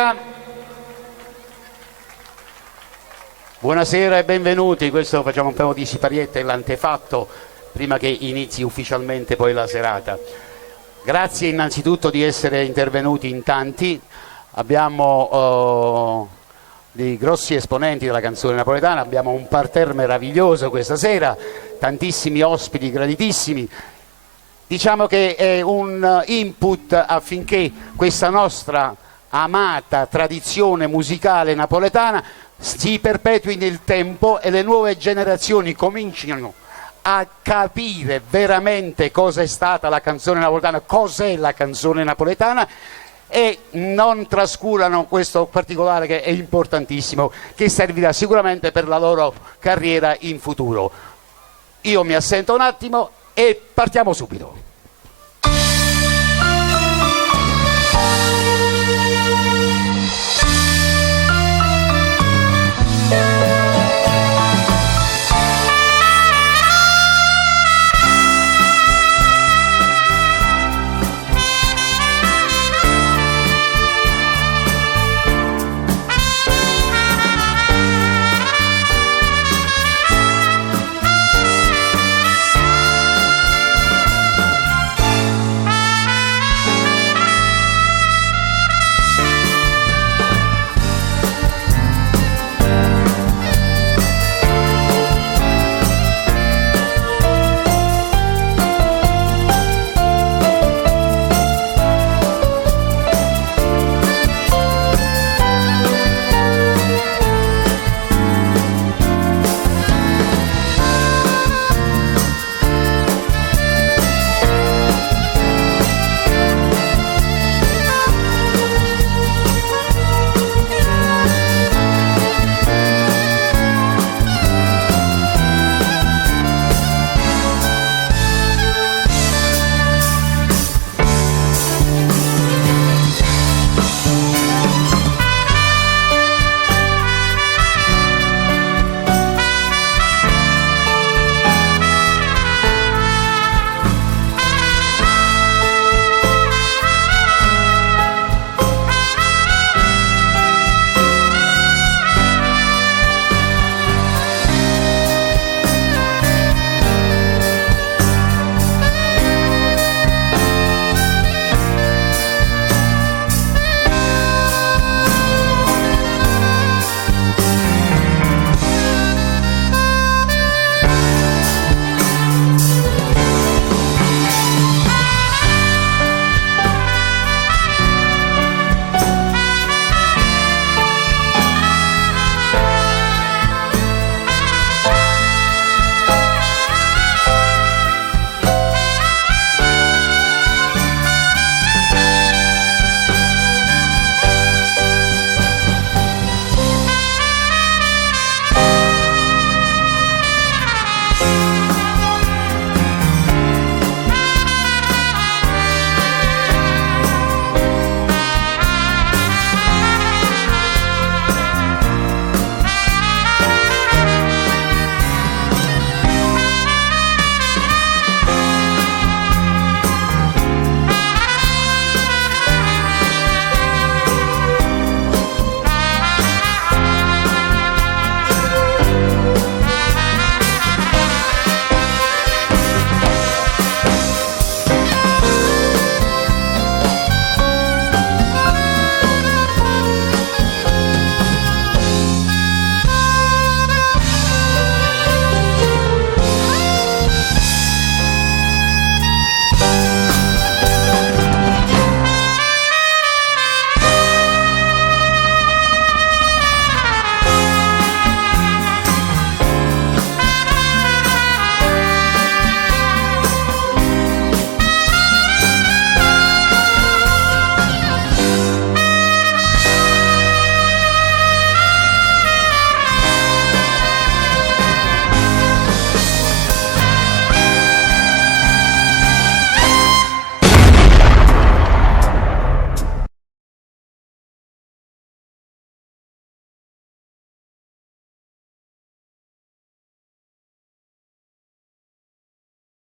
Buonasera. Buonasera e benvenuti. Questo facciamo un po' di siparietta, l'antefatto prima che inizi ufficialmente poi la serata. Grazie innanzitutto di essere intervenuti in tanti. Abbiamo dei grossi esponenti della canzone napoletana, abbiamo un parterre meraviglioso questa sera, tantissimi ospiti graditissimi. Diciamo che è un input affinché questa nostra amata tradizione musicale napoletana si perpetui nel tempo e le nuove generazioni comincino a capire veramente cosa è stata la canzone napoletana, cos'è la canzone napoletana, e non trascurano questo particolare che è importantissimo, che servirà sicuramente per la loro carriera in futuro. Io mi assento un attimo e partiamo subito.